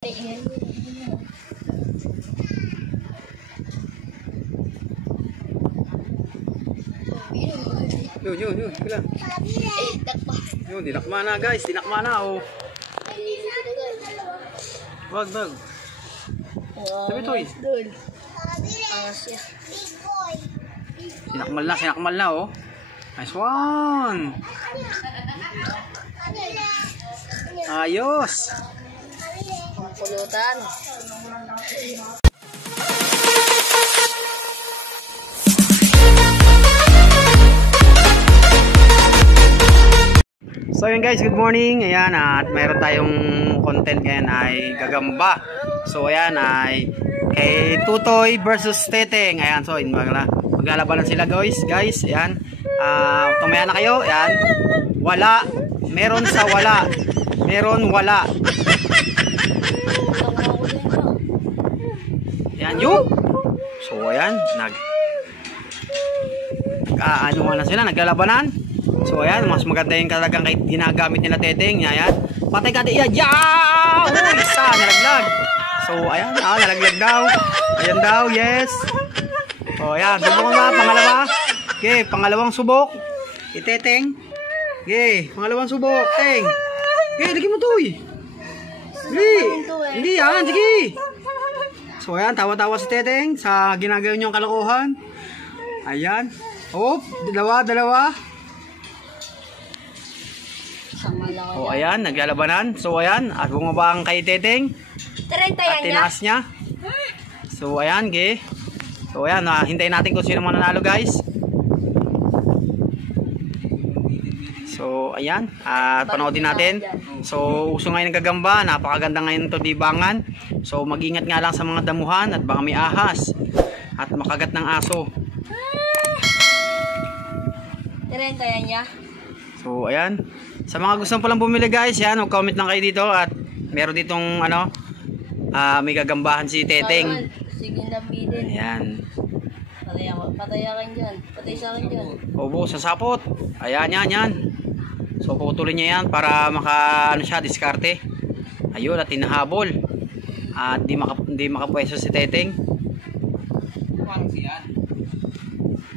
Yun, kailan? Yun, dinakma na guys, dinakma na oh. Wag. Sabi to eh. Sinakmal na oh. Nice one. Ayos. Pulutan. So yun guys, good morning. Ayan, at mayroon tayong content ngayon ay gagamba. So ayan ay kay Tutoy versus Teteng. Ayan, so maglalabanan sila guys. Ayan. Tumaya na kayo. Ayan. Wala. Meron sa wala. Meron wala. Ayan, yun. So ayan, ano na sila, naglalabanan. So ayan, mas maganda yung talagang ginagamit nila Teteng. Ayan. Patay ka di. Isa, nalaglag. So ayan, nalaglag daw. Ayan daw, yes. So ayan, subok na, pangalawa. Okay, pangalawang subok. Teteng. Okay, pangalawang subok. Teng. Okay, lagi mo to eh. Hindi yan, sige. So ayan, tawa-tawa si Teteng sa ginagawa niyong kalokohan. Ayan. Oh, dalawa. Oh, ayan, naglalabanan. So ayan, at bumaba ang kay Teteng. At tinaas niya. So ayan, ge. So ayan, hintayin natin kung sino mananalo, guys. So ayan, at panoodin natin. So uso ngayon ng gagamba, napakaganda ngayon ito dibangan. So mag-ingat nga lang sa mga damuhan at baka may ahas at makagat ng aso. 30 yan niya. So ayan, sa mga gusto palang bumili guys, yan, mag-comment lang kayo dito at meron ditong may gagambahan si Teteng. Sige na bidin. Ayan. Patay akin dyan. Patay sa akin dyan. Obo, sa sapot. Ayan, yan. So putulin niya yan para siya, diskarte. Ayun, at hinahabol. At di makapwesto si Teteng.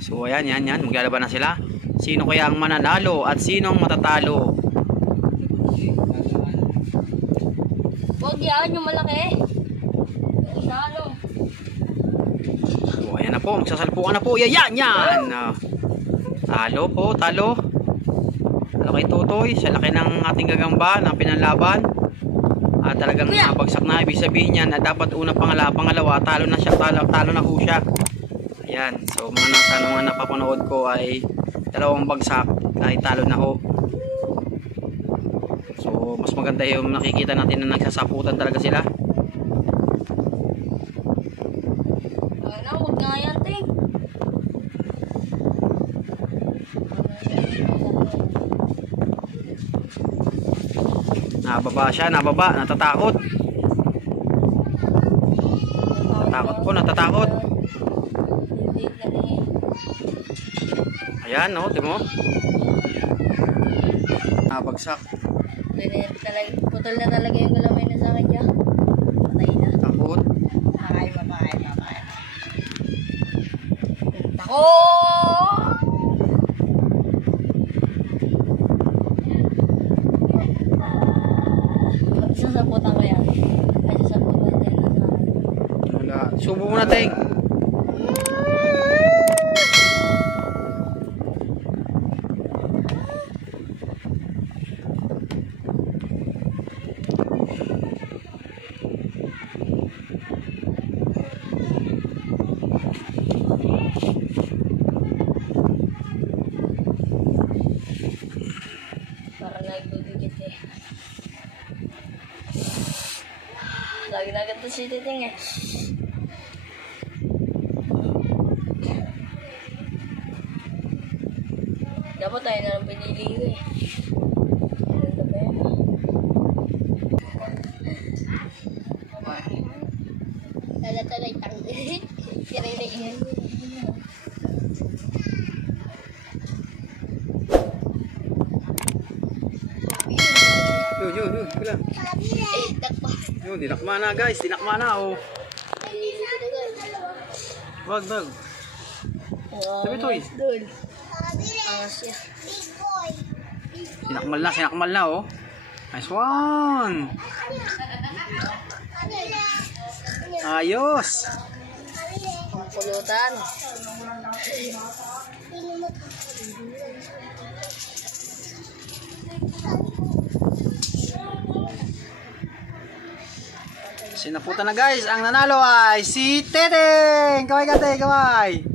So ayan, maglalaban na sila. Sino kaya ang mananalo at sino ang matatalo? Huwag yan, yung malaki. Talo. So ayan na po, magsasalpukan na po. Yan. Talo po, talo. Talo kay Tutoy, sa laki ng ating gagamba na pinanlaban. At talagang nabagsak na, ibig sabihin niya na dapat pangalawa, talo na siya, talo na ho siya. Ayan, so mga napapanood ko ay dalawang bagsak kahit talo na ho. So mas maganda yung nakikita natin na nagsasaputan talaga sila. Huwag nga yan, Ting. Nababa siya, natatakot. Natatakot. Ayan, no, di mo? Nabagsak. Putol na talaga yung galamay na sa akin dyan. Patay na. Takot. Patay. Takot! Sasaputan ko yan. Ay, sasaputan yan na sa akin. Wala. Subo mo na, Teng. Lagi na agad si Teteng eh. Dapat tayo na lang pinili ko eh. Ganda ba yan? Talay tang. Tiray yan. Yun. Kailan? Takpa. Oh, dinakma na guys, dinakma na oh. Wag. Sabi to eh. Doon. Siya. Sinakmal na oh. Nice one. Ayos. Ang pulutan. Sinaputan na guys. Ang nanalo ay si Teteng. Kaway.